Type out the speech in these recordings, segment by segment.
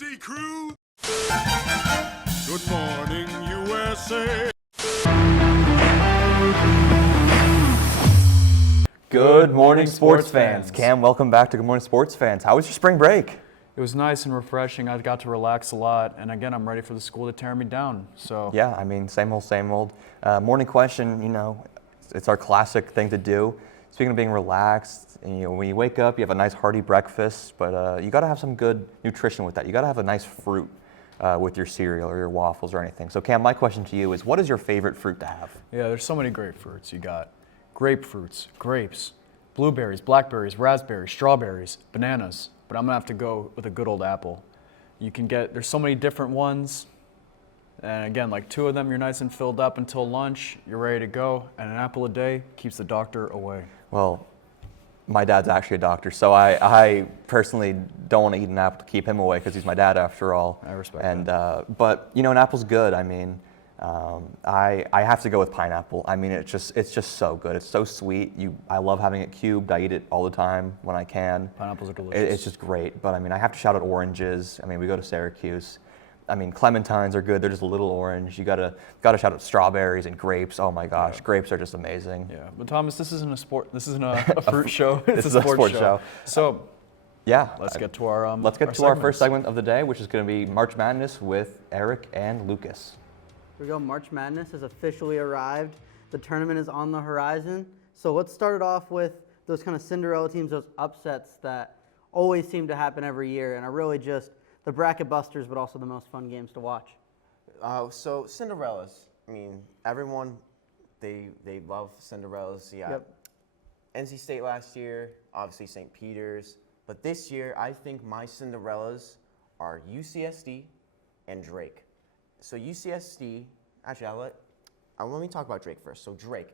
Dusty Crew. Good morning, USA. Good morning, sports fans. Cam, welcome back to Good Morning Sports Fans. How was your spring break? It was nice and refreshing. I got to relax a lot, and again, I'm ready for the school to tear me down. So Yeah, I mean, same old, same old. Morning question, it's our classic thing to do. Speaking of being relaxed, and, when you wake up, you have a nice hearty breakfast, but you got to have some good nutrition with that. You got to have a nice fruit with your cereal or your waffles or anything. So, Cam, my question to you is, what is your favorite fruit to have? yeah, there's so many great fruits. You got grapefruits, grapes, blueberries, blackberries, raspberries, strawberries, bananas. But I'm gonna have to go with a good old apple. There's so many different ones. And again, like 2 of them, you're nice and filled up until lunch, you're ready to go, and an apple a day keeps the doctor away. Well, my dad's actually a doctor, so I personally don't want to eat an apple to keep him away because he's my dad after all. I respect that. But an apple's good. I mean, I have to go with pineapple. I mean, it's just so good. It's so sweet. I love having it cubed. I eat it all the time when I can. Pineapples are delicious. It's just great. But I mean, I have to shout out oranges. I mean, we go to Syracuse. I mean, clementines are good. They're just a little orange. You gotta shout out strawberries and grapes. Oh my gosh, yeah. Grapes are just amazing. Yeah, but Thomas, this isn't a sport. This isn't a fruit show. This is a sports show. So, yeah, let's get to our our first segment of the day, which is going to be March Madness with Eric and Lucas. Here we go. March Madness has officially arrived. The tournament is on the horizon. So let's start it off with those kind of Cinderella teams, those upsets that always seem to happen every year and are really just the bracket busters, but also the most fun games to watch. So Cinderellas, I mean, everyone, they love Cinderellas. Yeah. Yep. NC State last year, obviously St. Peter's. But this year, I think my Cinderellas are UCSD and Drake. So UCSD, actually, let me talk about Drake first. So Drake,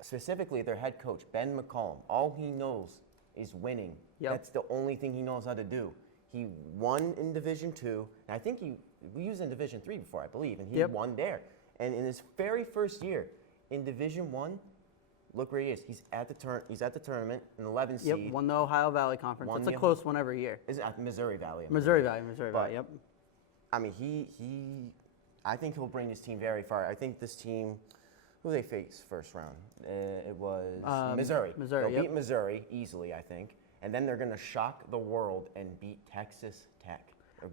specifically their head coach, Ben McCollum, all he knows is winning. Yep. That's the only thing he knows how to do. He won in Division II, and I think we used in Division III before, I believe, and he won there. And in his very first year in Division I, look where he is. He's at the tournament, an 11 seed. Yep, won the Ohio Valley Conference. It's a close one every year. Is it at Missouri Valley? Missouri Valley, yep. I mean, I think he'll bring his team very far. I think this team, who they faced first round? It was Missouri. They'll beat Missouri easily, I think. And then they're going to shock the world and beat Texas Tech. A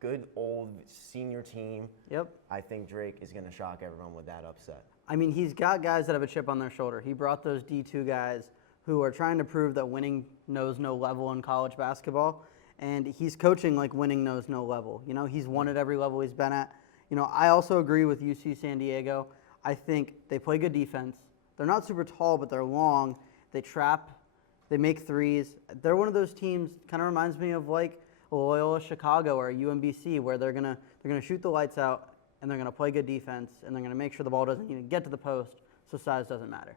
good old senior team. Yep. I think Drake is going to shock everyone with that upset. I mean, he's got guys that have a chip on their shoulder. He brought those D2 guys who are trying to prove that winning knows no level in college basketball. And he's coaching like winning knows no level. He's won at every level he's been at. I also agree with UC San Diego. I think they play good defense. They're not super tall, but they're long. They trap. They make threes. They're one of those teams, kind of reminds me of like Loyola Chicago or UMBC, where they're gonna shoot the lights out and they're gonna play good defense and they're gonna make sure the ball doesn't even get to the post, so size doesn't matter.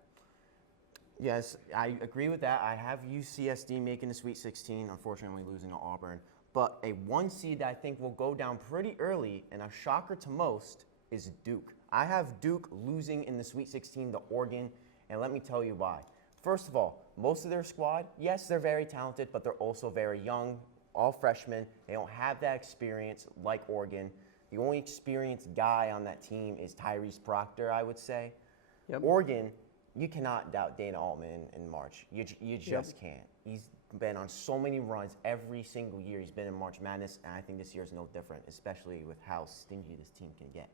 Yes, I agree with that. I have UCSD making the Sweet 16, unfortunately losing to Auburn. But a 1 seed that I think will go down pretty early, and a shocker to most, is Duke. I have Duke losing in the Sweet 16 to Oregon, and let me tell you why. First of all, most of their squad, yes, they're very talented, but they're also very young, all freshmen. They don't have that experience like Oregon. The only experienced guy on that team is Tyrese Proctor, I would say. Yep. Oregon, you cannot doubt Dana Altman in March. You just can't. He's been on so many runs every single year. He's been in March Madness, and I think this year is no different, especially with how stingy this team can get.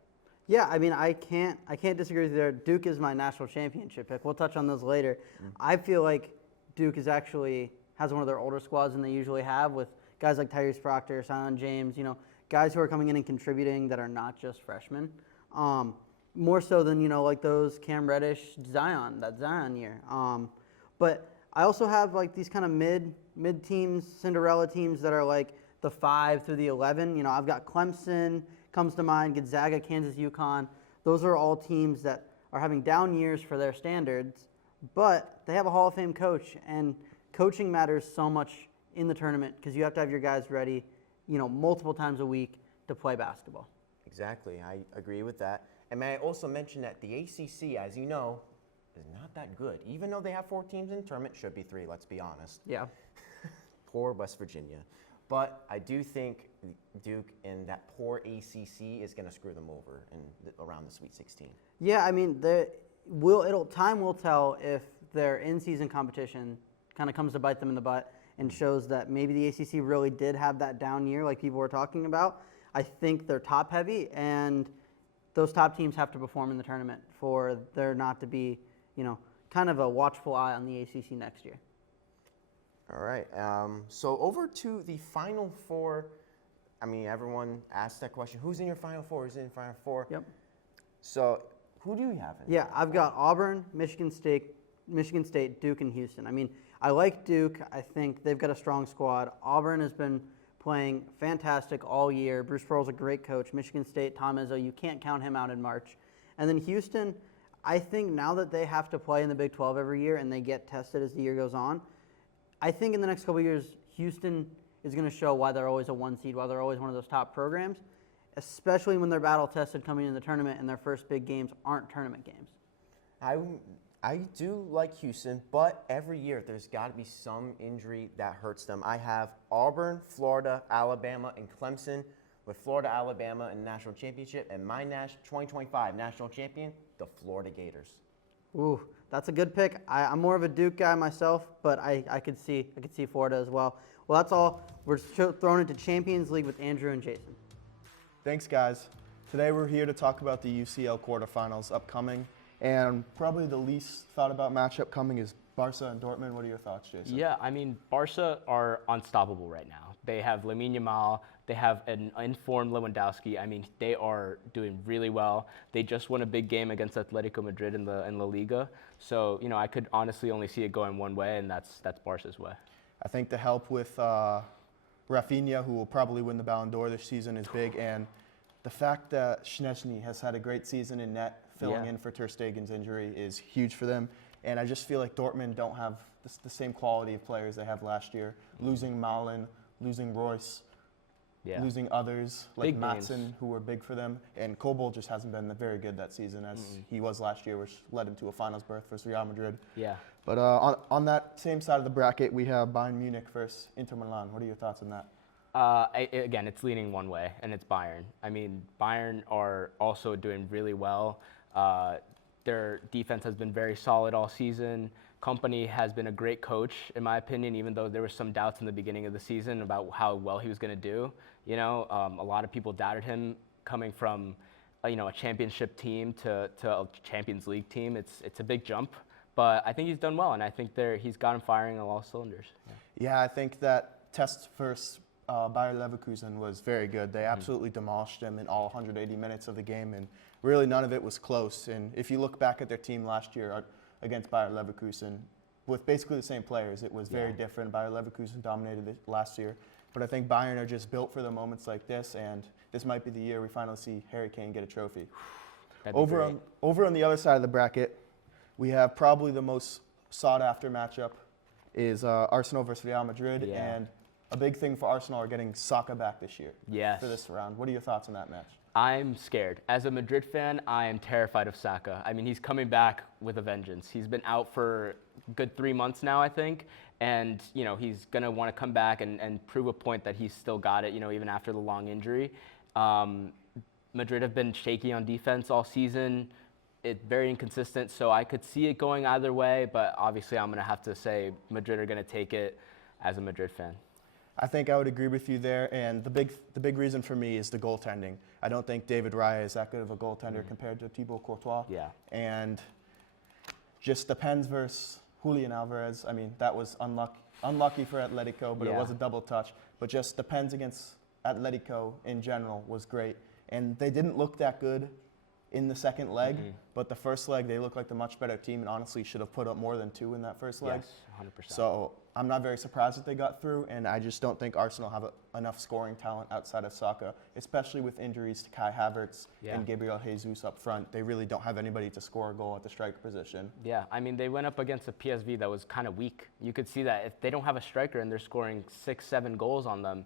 Yeah, I mean, I can't disagree with you there. Duke is my national championship pick. We'll touch on those later. I feel like Duke has one of their older squads than they usually have, with guys like Tyrese Proctor, Sion James, guys who are coming in and contributing that are not just freshmen. More so than, like those Cam Reddish, that Zion year. But I also have like these kind of mid teams, Cinderella teams that are like the 5 through the 11. I've got Clemson, comes to mind, Gonzaga, Kansas, UConn. Those are all teams that are having down years for their standards, but they have a Hall of Fame coach, and coaching matters so much in the tournament because you have to have your guys ready, multiple times a week to play basketball. Exactly, I agree with that. And may I also mention that the ACC, as you know, is not that good. Even though they have 4 teams in the tournament, should be 3, let's be honest. Yeah. Poor West Virginia. But I do think Duke and that poor ACC is going to screw them over around the Sweet 16. Yeah, I mean, time will tell if their in-season competition kind of comes to bite them in the butt and shows that maybe the ACC really did have that down year like people were talking about. I think they're top heavy, and those top teams have to perform in the tournament for there not to be, kind of a watchful eye on the ACC next year. All right. So over to the Final Four. I mean, everyone asked that question. Who's in your Final Four? Who's in your Final Four? Yep. So who do you have in? Yeah, I've got Auburn, Michigan State, Duke, and Houston. I mean, I like Duke. I think they've got a strong squad. Auburn has been playing fantastic all year. Bruce Pearl's a great coach. Michigan State, Tom Izzo, you can't count him out in March. And then Houston, I think now that they have to play in the Big 12 every year and they get tested as the year goes on, I think in the next couple of years, Houston is going to show why they're always a 1 seed, why they're always one of those top programs, especially when they're battle tested coming into the tournament and their first big games aren't tournament games. I do like Houston, but every year there's got to be some injury that hurts them. I have Auburn, Florida, Alabama, and Clemson, with Florida, Alabama in the national championship, and my 2025 national champion, the Florida Gators. Ooh, that's a good pick. I'm more of a Duke guy myself, but I could see Florida as well. Well, that's all. We're thrown into Champions League with Andrew and Jason. Thanks, guys. Today we're here to talk about the UCL quarterfinals upcoming, and probably the least thought about matchup coming is Barca and Dortmund. What are your thoughts, Jason? Yeah, I mean, Barca are unstoppable right now. They have Lamine Yamal. They have an informed Lewandowski. I mean, they are doing really well. They just won a big game against Atletico Madrid in La Liga. So, I could honestly only see it going one way, and that's Barca's way. I think the help with Rafinha, who will probably win the Ballon d'Or this season, is big, and the fact that Szczęsny has had a great season in net, filling in for Ter Stegen's injury, is huge for them. And I just feel like Dortmund don't have the same quality of players they had last year. Losing Malen, losing Royce, losing others like Maatsen, who were big for them. And Kobol just hasn't been very good that season as he was last year, which led him to a finals berth versus Real Madrid. Yeah. But on that same side of the bracket, we have Bayern Munich versus Inter Milan. What are your thoughts on that? Again, it's leaning one way, and it's Bayern. I mean, Bayern are also doing really well. Their defense has been very solid all season. Kompany has been a great coach, in my opinion, even though there were some doubts in the beginning of the season about how well he was going to do. A lot of people doubted him coming from, a championship team to a Champions League team. It's a big jump, but I think he's done well, and I think he's got him firing on all cylinders. Yeah, I think that test versus Bayer Leverkusen was very good. They absolutely demolished them in all 180 minutes of the game, and really none of it was close. And if you look back at their team last year against Bayer Leverkusen, with basically the same players, it was very different. Bayer Leverkusen dominated it last year. But I think Bayern are just built for the moments like this, and this might be the year we finally see Harry Kane get a trophy. Over on the other side of the bracket, we have probably the most sought-after matchup is Arsenal versus Real Madrid, and a big thing for Arsenal are getting Saka back this year for this round. What are your thoughts on that match? I'm scared. As a Madrid fan, I am terrified of Saka. I mean, he's coming back with a vengeance. He's been out for a good 3 months now, I think. And, he's going to want to come back and prove a point that he's still got it, even after the long injury. Madrid have been shaky on defense all season. It's very inconsistent, so I could see it going either way. But obviously, I'm going to have to say Madrid are going to take it as a Madrid fan. I think I would agree with you there, and the big reason for me is the goaltending. I don't think David Raya is that good of a goaltender compared to Thibaut Courtois. Yeah. And just depends versus Julian Alvarez. I mean, that was unlucky for Atletico, but it was a double touch. But just depends against Atletico in general was great. And they didn't look that good in the second leg, but the first leg they looked like the much better team and honestly should have put up more than 2 in that first leg. Yes, 100%. So I'm not very surprised that they got through, and I just don't think Arsenal have enough scoring talent outside of Saka, especially with injuries to Kai Havertz and Gabriel Jesus up front. They really don't have anybody to score a goal at the striker position. Yeah, I mean, they went up against a PSV that was kind of weak. You could see that if they don't have a striker and they're scoring 6-7 goals on them,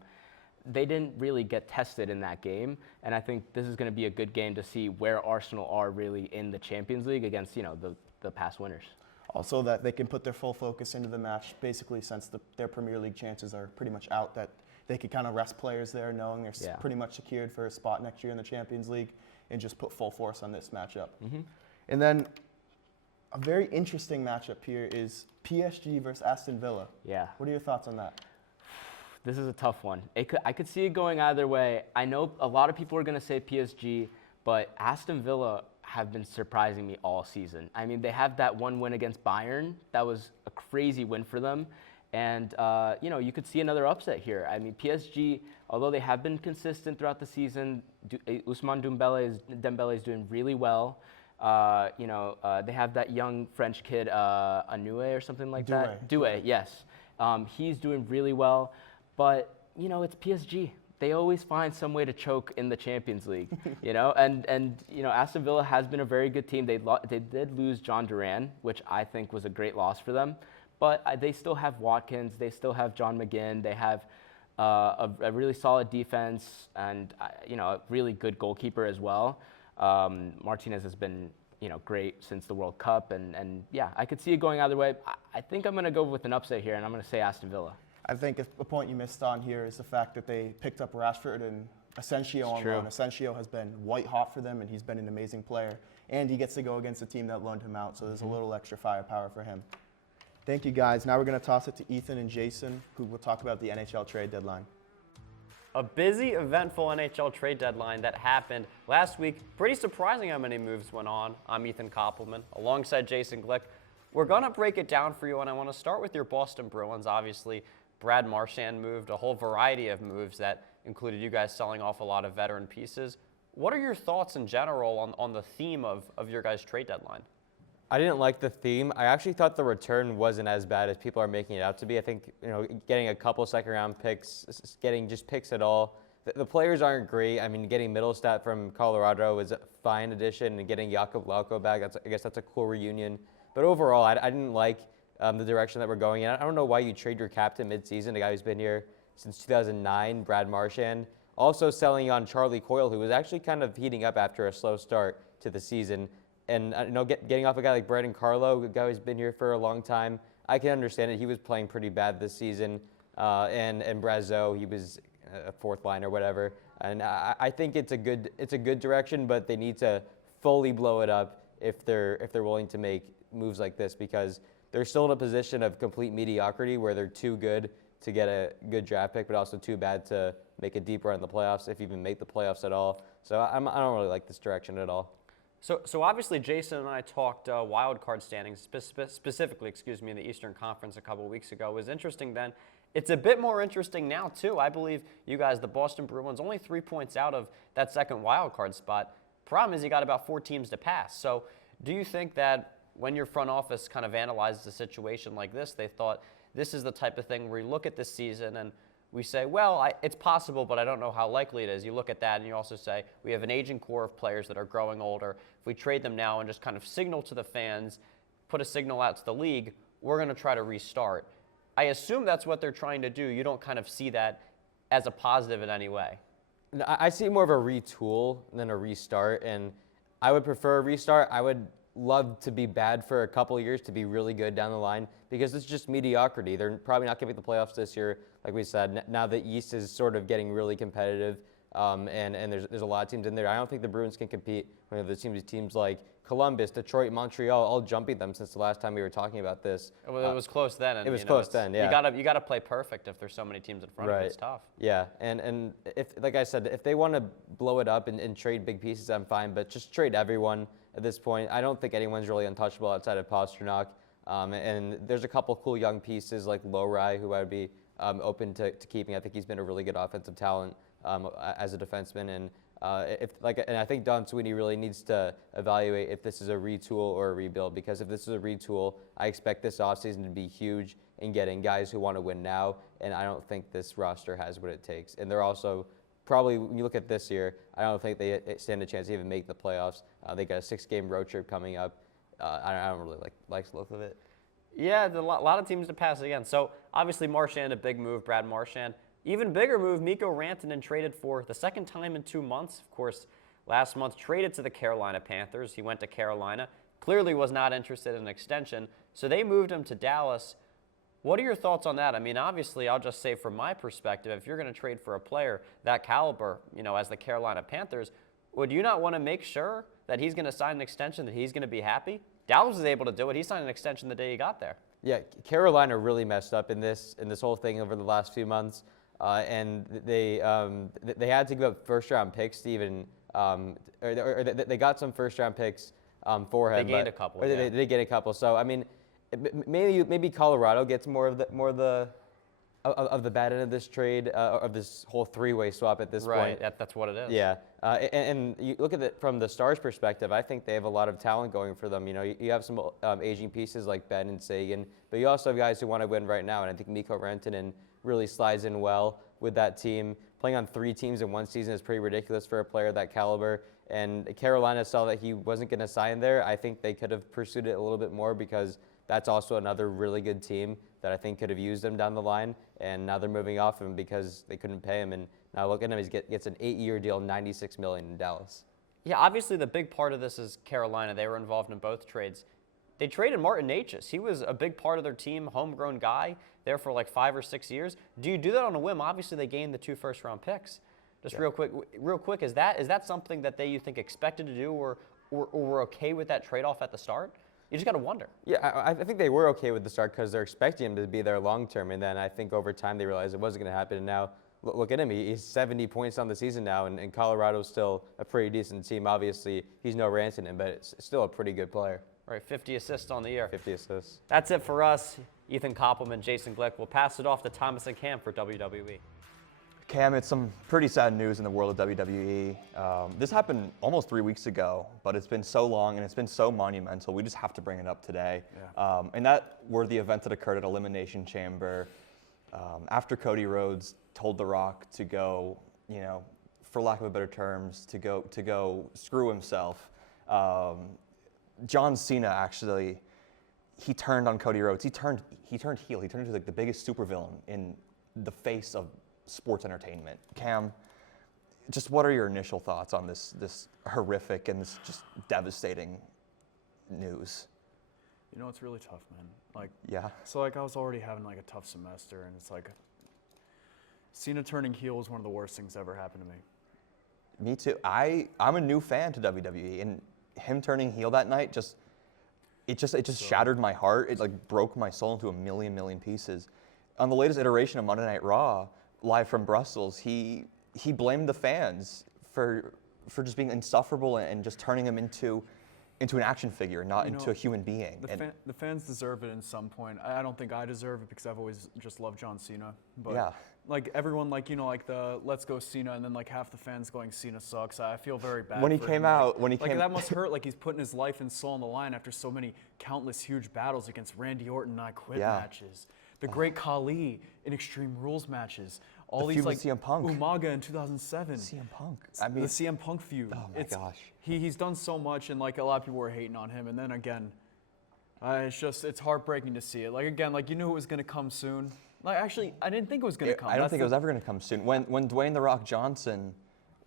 they didn't really get tested in that game, and I think this is going to be a good game to see where Arsenal are really in the Champions League against, the past winners. Also that they can put their full focus into the match, basically since their Premier League chances are pretty much out, that they could kind of rest players there, knowing they're Yeah. pretty much secured for a spot next year in the Champions League, and just put full force on this matchup. And then a very interesting matchup here is PSG versus Aston Villa. Yeah. What are your thoughts on that? This is a tough one. I could see it going either way. I know a lot of people are going to say PSG, but Aston Villa have been surprising me all season. I mean, they have that one win against Bayern. That was a crazy win for them. And, you could see another upset here. I mean, PSG, although they have been consistent throughout the season, Ousmane Dembele is doing really well. They have that young French kid, Anoué or something like that. Doué, yes. He's doing really well. But, it's PSG. They always find some way to choke in the Champions League, and Aston Villa has been a very good team. They did lose John Duran, which I think was a great loss for them. But they still have Watkins. They still have John McGinn. They have a really solid defense and, a really good goalkeeper as well. Martinez has been, great since the World Cup. And yeah, I could see it going either way. I think I'm going to go with an upset here, and I'm going to say Aston Villa. I think a point you missed on here is the fact that they picked up Rashford and Asensio on loan. Asensio has been white hot for them, and he's been an amazing player. And he gets to go against a team that loaned him out, so there's a little extra firepower for him. Thank you, guys. Now we're going to toss it to Ethan and Jason, who will talk about the NHL trade deadline. A busy, eventful NHL trade deadline that happened last week. Pretty surprising how many moves went on. I'm Ethan Koppelman, alongside Jason Glick. We're going to break it down for you, and I want to start with your Boston Bruins. Obviously, Brad Marchand moved, a whole variety of moves that included you guys selling off a lot of veteran pieces. What are your thoughts in general on the theme of your guys' trade deadline? I didn't like the theme. I actually thought the return wasn't as bad as people are making it out to be. I think, getting a couple second-round picks, getting just picks at all. The players aren't great. I mean, getting Middlestat from Colorado was a fine addition, and getting Jakub Lauko back, I guess that's a cool reunion. But overall, I didn't like the direction that we're going in. I don't know why you trade your captain midseason, a guy who's been here since 2009, Brad Marchand. Also selling on Charlie Coyle, who was actually kind of heating up after a slow start to the season. And getting off a guy like Brandon Carlo, a guy who's been here for a long time, I can understand it. He was playing pretty bad this season. And Brazeau, he was a fourth line or whatever. And I think it's a good direction, but they need to fully blow it up if they're willing to make moves like this, because they're still in a position of complete mediocrity where they're too good to get a good draft pick, but also too bad to make a deep run in the playoffs, if even make the playoffs at all. So I don't really like this direction at all. So obviously, Jason and I talked wild card standings, specifically, in the Eastern Conference a couple of weeks ago. It was interesting then. It's a bit more interesting now, too. I believe you guys, the Boston Bruins, only 3 points out of that second wild card spot. Problem is you got about 4 teams to pass. So do you think that when your front office kind of analyzes a situation like this, they thought this is the type of thing where you look at this season and we say, well, it's possible, but I don't know how likely it is. You look at that and you also say, we have an aging core of players that are growing older. If we trade them now and just kind of signal to the fans, put a signal out to the league, we're going to try to restart. I assume that's what they're trying to do. You don't kind of see that as a positive in any way. I see more of a retool than a restart, and I would prefer a restart. I would love to be bad for a couple of years to be really good down the line, because it's just mediocrity. They're probably not going to make the playoffs this year, like we said. Now the East is sort of getting really competitive, and there's a lot of teams in there. I don't think the Bruins can compete when there's teams like Columbus, Detroit, Montreal, all jumping them since the last time we were talking about this. Well, it was close then. And, it was close then, yeah. You got to play perfect if there's so many teams in front of you. It's tough. Yeah, and if, like I said, if they want to blow it up and trade big pieces, I'm fine. But just trade everyone at this point. I don't think anyone's really untouchable outside of Pastrnak. And there's a couple cool young pieces like Lowry, who I would be open to keeping. I think he's been a really good offensive talent as a defenseman. And I think Don Sweeney really needs to evaluate if this is a retool or a rebuild, because if this is a retool, I expect this offseason to be huge in getting guys who want to win now, and I don't think this roster has what it takes. And they're also probably, when you look at this year, I don't think they stand a chance to even make the playoffs. They got a 6-game road trip coming up. I don't really like the look of it. Yeah, there's a lot of teams to pass again. So obviously Marchand, a big move, Brad Marchand. Even bigger move, Mikko Rantanen traded for the second time in 2 months. Of course, last month traded to the Carolina Panthers. He went to Carolina, clearly was not interested in an extension, so they moved him to Dallas. What are your thoughts on that? I mean, obviously, I'll just say from my perspective, if you're going to trade for a player that caliber, as the Carolina Panthers, would you not want to make sure that he's going to sign an extension, that he's going to be happy? Dallas was able to do it. He signed an extension the day he got there. Yeah, Carolina really messed up in this whole thing over the last few months, and they had to give up first-round picks to even, or they got some first-round picks for him. They gained a couple. Or yeah. they get a couple. So I mean, maybe Colorado gets more of the bad end of this trade, of this whole three-way swap at this point. Right, that's what it is. Yeah, and you look at it from the Stars' perspective, I think they have a lot of talent going for them. You have some aging pieces like Ben and Sagan, but you also have guys who want to win right now, and I think Mikko Rantanen really slides in well with that team. Playing on 3 teams in one season is pretty ridiculous for a player that caliber, and Carolina saw that he wasn't going to sign there. I think they could have pursued it a little bit more because that's also another really good team that I think could have used him down the line, and now they're moving off him because they couldn't pay him, and now look at him, he gets an 8-year deal, $96 million in Dallas. Yeah, obviously the big part of this is Carolina. They were involved in both trades. They traded Martin Necas. He was a big part of their team, homegrown guy, there for like 5 or 6 years. Do you do that on a whim? Obviously they gained the 2 first-round picks. Just real quick, is that something that you think expected to do, or were okay with that trade-off at the start? You just got to wonder. Yeah, I think they were okay with the start because they're expecting him to be there long term, and then I think over time they realized it wasn't going to happen. And now look at him; he's 70 points on the season now, and Colorado's still a pretty decent team. Obviously, he's no Rantanen, but it's still a pretty good player. Right, 50 assists on the year. 50 assists. That's it for us. Ethan Koppelman, Jason Glick. We'll pass it off to Thomas and Cam for WWE. Cam, it's some pretty sad news in the world of WWE. This happened almost 3 weeks ago, but it's been so long and it's been so monumental. We just have to bring it up today. Yeah. And that were the events that occurred at Elimination Chamber after Cody Rhodes told The Rock to go, for lack of a better terms, to go screw himself. John Cena actually, he turned on Cody Rhodes. He turned heel. He turned into like the biggest supervillain in the face of sports entertainment. Cam, just what are your initial thoughts on this horrific and this just devastating news? It's really tough, man. Yeah. So I was already having a tough semester, and it's Cena turning heel was one of the worst things that ever happened to me. Me too. I'm a new fan to WWE, and him turning heel that night just shattered my heart. It broke my soul into a million pieces. On the latest iteration of Monday Night Raw, live from Brussels, he blamed the fans for just being insufferable and just turning him into an action figure, not into a human being. The fans deserve it in some point. I don't think I deserve it because I've always just loved John Cena. But yeah. Everyone, the let's go Cena, and then half the fans going Cena sucks. I feel very bad. When he for came him. out, that must hurt. He's putting his life and soul on the line after so many countless huge battles against Randy Orton I Quit matches. The Great Khali in Extreme Rules matches. All these CM Punk. Umaga in 2007. CM Punk. The CM Punk feud. Oh my gosh. He's done so much, and a lot of people were hating on him. And then again, it's heartbreaking to see it. You knew it was gonna come soon. Actually, I didn't think it was gonna come. I don't think it was ever gonna come soon. When Dwayne "The Rock" Johnson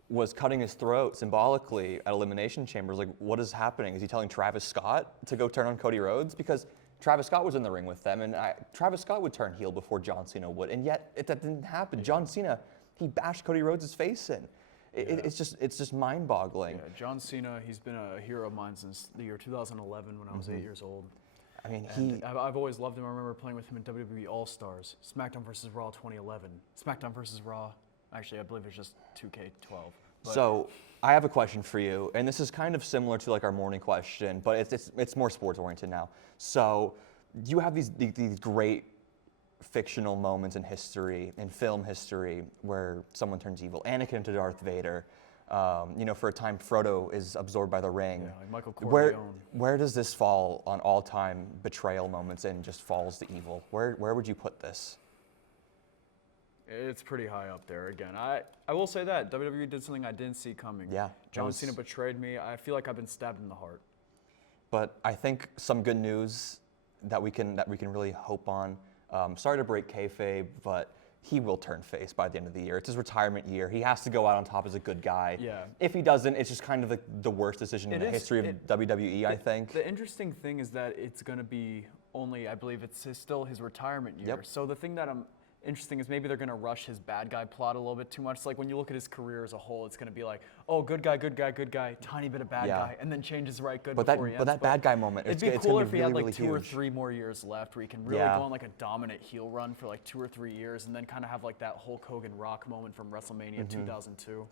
was cutting his throat symbolically at Elimination Chamber, what is happening? Is he telling Travis Scott to go turn on Cody Rhodes? Because Travis Scott was in the ring with them, and Travis Scott would turn heel before John Cena would, and yet that didn't happen. John Cena, he bashed Cody Rhodes' face in. It's just mind-boggling. Yeah, John Cena, he's been a hero of mine since the year 2011 when I was 8 years old. I mean, I've always loved him. I remember playing with him in WWE All-Stars, SmackDown vs. Raw 2011, SmackDown vs. Raw. Actually, I believe it's just 2K12. So I have a question for you, and this is kind of similar to our morning question, but it's more sports-oriented now. So you have these great fictional moments in history, in film history, where someone turns evil. Anakin into Darth Vader. For a time, Frodo is absorbed by the ring. Yeah, Michael Corleone. Where does this fall on all-time betrayal moments and just falls to evil? Where would you put this? It's pretty high up there. Again, I will say that WWE did something I didn't see coming. Yeah. John Cena betrayed me. I feel like I've been stabbed in the heart. But I think some good news that we can really hope on. Sorry to break kayfabe, but he will turn face by the end of the year. It's his retirement year. He has to go out on top as a good guy. Yeah. If he doesn't, it's just kind of the worst decision in the history of WWE, I think. The interesting thing is that it's going to be only, I believe it's still his retirement year. Yep. So the thing that I'm interesting is maybe they're going to rush his bad guy plot a little bit too much. It's like when you look at his career as a whole, it's going to be like, oh, good guy, tiny bit of bad guy, and then changes right good But before he that, ends. but that bad guy moment, It'd it's be cooler gonna if be he really, had like really 2 or huge. 3 more years left where he can really go on like a dominant heel run for like 2 or 3 years and then kind of have like that Hulk Hogan Rock moment from WrestleMania 2002.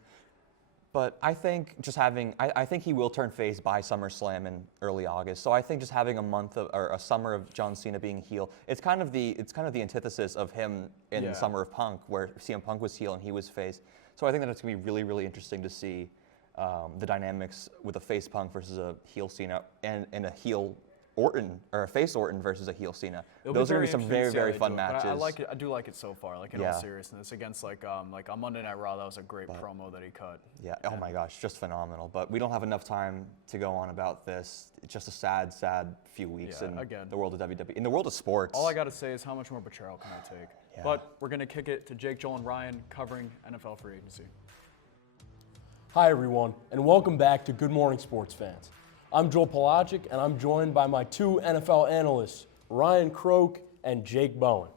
But I think just having, I think he will turn face by SummerSlam in early August. So I think just having a month of, or a summer of John Cena being heel, it's kind of the antithesis of him in the summer of Punk, where CM Punk was heel and he was face. So I think that it's gonna be really, really interesting to see the dynamics with a face Punk versus a heel Cena, and a heel Orton, or a face Orton versus a heel Cena. Those are gonna be some very, very fun matches. I like it. I do like it so far. Like in Yeah. all seriousness, against like on Monday Night Raw, that was a great promo that he cut. Yeah, oh my gosh, just phenomenal. But we don't have enough time to go on about this. It's just a sad, sad few weeks in the world of WWE, in the world of sports. All I got to say is how much more betrayal can I take? Yeah. But we're going to kick it to Jake, Joel, and Ryan covering NFL free agency. Hi everyone, and welcome back to Good Morning Sports Fans. I'm Joel Pelagic, and I'm joined by my 2 NFL analysts, Ryan Croak and Jake Bowen.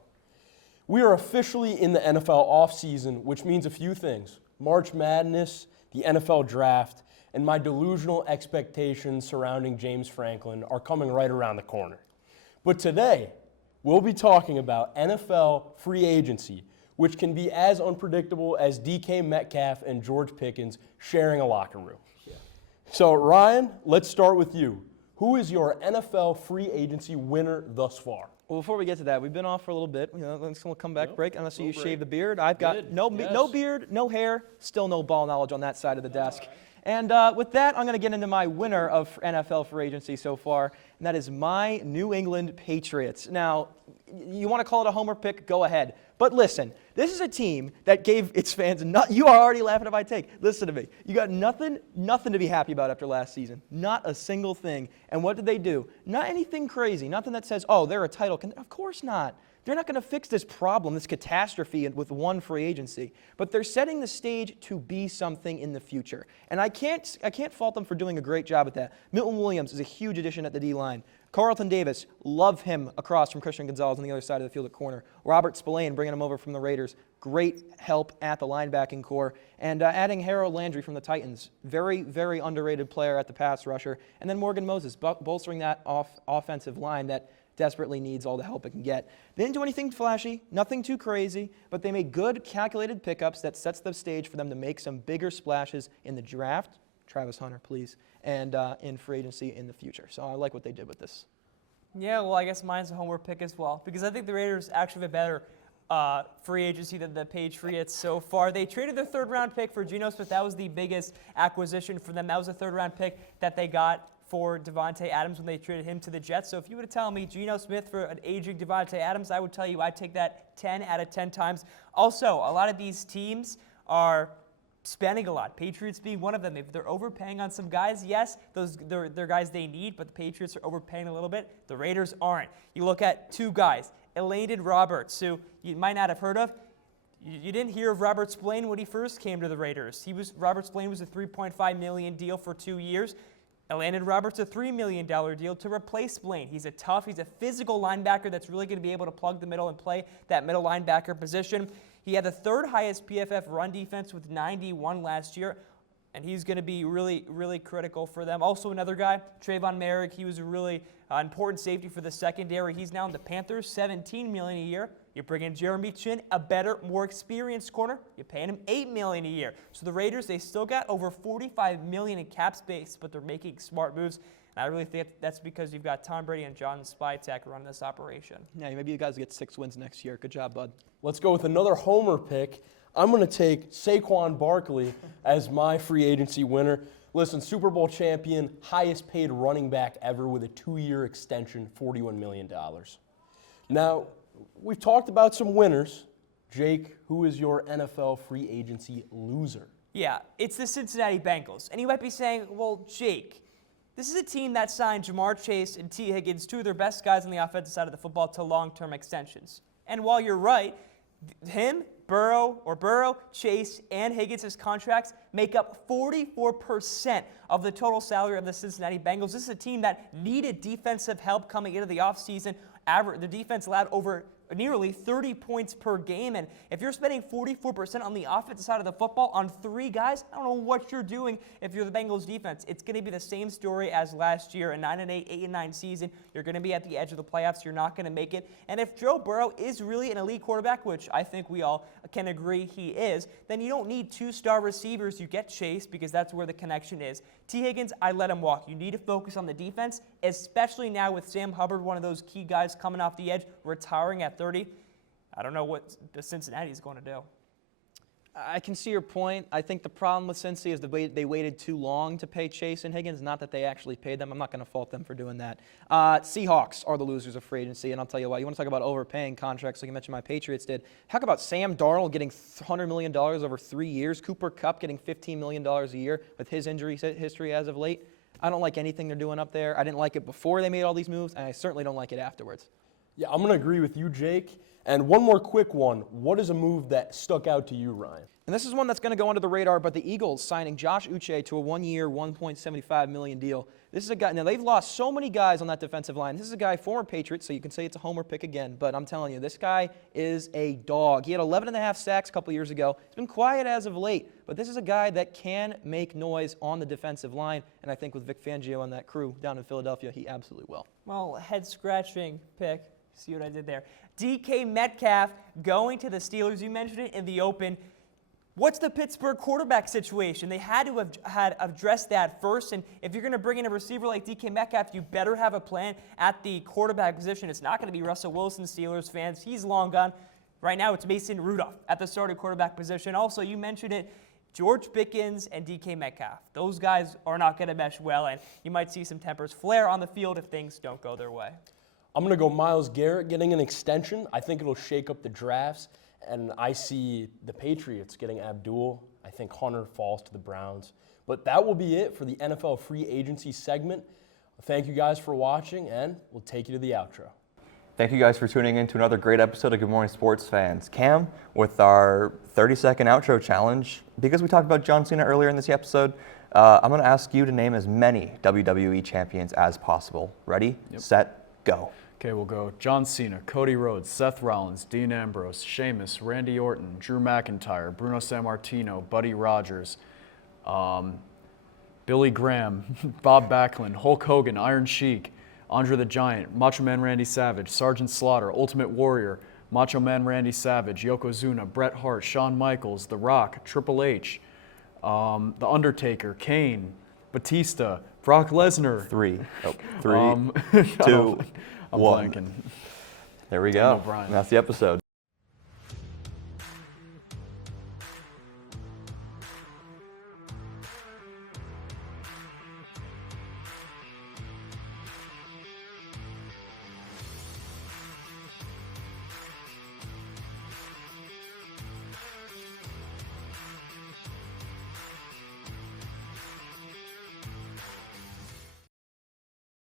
We are officially in the NFL offseason, which means a few things: March Madness, the NFL Draft, and my delusional expectations surrounding James Franklin are coming right around the corner. But today, we'll be talking about NFL free agency, which can be as unpredictable as DK Metcalf and George Pickens sharing a locker room. So, Ryan, let's start with you. Who is your NFL free agency winner thus far? Well, before we get to that, we've been off for a little bit. Let's come back break. Unless you shave the beard, I've got no beard, no hair, still no ball knowledge on that side of the desk. And with that, I'm going to get into my winner of NFL free agency so far, and that is my New England Patriots. Now, you want to call it a homer pick? Go ahead. But listen, this is a team that gave its fans you are already laughing at my take. Listen to me. You got nothing to be happy about after last season. Not a single thing. And what did they do? Not anything crazy. Nothing that says, oh, they're a title contender. Of course not. They're not going to fix this problem, this catastrophe with one free agency. But they're setting the stage to be something in the future. And I can't fault them for doing a great job at that. Milton Williams is a huge addition at the D-line. Carlton Davis, love him across from Christian Gonzalez on the other side of the field at corner. Robert Spillane, bringing him over from the Raiders. Great help at the linebacking core. And adding Harold Landry from the Titans. Very, very underrated player at the pass rusher. And then Morgan Moses, bolstering that offensive line that desperately needs all the help it can get. They didn't do anything flashy, nothing too crazy, but they made good, calculated pickups that sets the stage for them to make some bigger splashes in the draft. Travis Hunter, please, and in free agency in the future. So I like what they did with this. Yeah, well, I guess mine's a homework pick as well, because I think the Raiders actually have a better free agency than the Patriots so far. They traded their 3rd-round pick for Geno Smith. That was the biggest acquisition for them. That was a 3rd-round pick that they got for Devontae Adams when they traded him to the Jets. So if you were to tell me Geno Smith for an aging Devontae Adams, I would tell you I'd take that 10 out of 10 times. Also, a lot of these teams are spending a lot. Patriots being one of them. They're overpaying on some guys. Yes, they're guys they need, but the Patriots are overpaying a little bit. The Raiders aren't. You look at 2 guys, Elandon Roberts, who you might not have heard of. You didn't hear of Robert Spillane when he first came to the Raiders. Robert Spillane was a $3.5 million deal for 2 years. Elandon Roberts, a $3 million deal to replace Spillane. He's a physical linebacker that's really going to be able to plug the middle and play that middle linebacker position. He had the 3rd highest PFF run defense with 91 last year, and he's going to be really, really critical for them. Also another guy, Trayvon Merrick, he was a really important safety for the secondary. He's now in the Panthers, $17 million a year. You bring in Jeremy Chin, a better, more experienced corner. You're paying him $8 million a year. So the Raiders, they still got over $45 million in cap space, but they're making smart moves. And I really think that's because you've got Tom Brady and John Spytek running this operation. Yeah, maybe you guys get 6 wins next year. Good job, bud. Let's go with another homer pick. I'm going to take Saquon Barkley as my free agency winner. Listen, Super Bowl champion, highest paid running back ever with a 2-year extension, $41 million. Now, we've talked about some winners. Jake, who is your NFL free agency loser? Yeah, it's the Cincinnati Bengals. And you might be saying, well, Jake, this is a team that signed Jamar Chase and T. Higgins, 2 of their best guys on the offensive side of the football, to long-term extensions. And while you're right, him, Burrow, Chase, and Higgins' contracts make up 44% of the total salary of the Cincinnati Bengals. This is a team that needed defensive help coming into the offseason. The defense allowed over nearly 30 points per game, and if you're spending 44% on the offensive side of the football on 3 guys, I don't know what you're doing if you're the Bengals defense. It's going to be the same story as last year, a 9-8, 8-9 season. You're going to be at the edge of the playoffs. You're not going to make it, and if Joe Burrow is really an elite quarterback, which I think we all can agree he is, then you don't need 2-star receivers. You get Chase because that's where the connection is. T. Higgins, I let him walk. You need to focus on the defense, especially now with Sam Hubbard, one of those key guys coming off the edge, retiring at 30. I don't know what the Cincinnati is going to do. I can see your point. I think the problem with Cincy is they waited too long to pay Chase and Higgins, not that they actually paid them. I'm not going to fault them for doing that. Seahawks are the losers of free agency, and I'll tell you why. You want to talk about overpaying contracts like you mentioned my Patriots did. Talk about Sam Darnold getting $100 million over 3 years, Cooper Kupp getting $15 million a year with his injury history as of late. I don't like anything they're doing up there. I didn't like it before they made all these moves, and I certainly don't like it afterwards. Yeah, I'm going to agree with you, Jake. And one more quick one. What is a move that stuck out to you, Ryan? And this is one that's going to go under the radar, but the Eagles signing Josh Uche to a 1-year, $1.75 million deal. This is a guy, now they've lost so many guys on that defensive line. This is a guy, former Patriot, so you can say it's a homer pick again, but I'm telling you, this guy is a dog. He had 11.5 sacks a couple years ago. He's been quiet as of late, but this is a guy that can make noise on the defensive line, and I think with Vic Fangio and that crew down in Philadelphia, he absolutely will. Well, head-scratching pick. See what I did there. DK Metcalf going to the Steelers. You mentioned it in the open. What's the Pittsburgh quarterback situation? They had to have addressed that first, and if you're going to bring in a receiver like DK Metcalf, you better have a plan at the quarterback position. It's not going to be Russell Wilson, Steelers fans. He's long gone. Right now, it's Mason Rudolph at the starting quarterback position. Also, you mentioned it, George Pickens and DK Metcalf. Those guys are not going to mesh well, and you might see some tempers flare on the field if things don't go their way. I'm going to go Myles Garrett getting an extension. I think it'll shake up the drafts, and I see the Patriots getting Abdul. I think Hunter falls to the Browns. But that will be it for the NFL free agency segment. Thank you guys for watching, and we'll take you to the outro. Thank you guys for tuning in to another great episode of Good Morning Sports Fans. Cam, with our 30-second outro challenge, because we talked about John Cena earlier in this episode, I'm going to ask you to name as many WWE champions as possible. Ready, set, go. Okay, we'll go John Cena, Cody Rhodes, Seth Rollins, Dean Ambrose, Sheamus, Randy Orton, Drew McIntyre, Bruno Sammartino, Buddy Rogers, Billy Graham, Bob Backlund, Hulk Hogan, Iron Sheik, Andre the Giant, Macho Man Randy Savage, Sergeant Slaughter, Ultimate Warrior, Macho Man Randy Savage, Yokozuna, Bret Hart, Shawn Michaels, The Rock, Triple H, The Undertaker, Kane, Batista, Brock Lesnar. 3, 2, I'm 1. blanking. There we go. O'Brien. And that's the episode.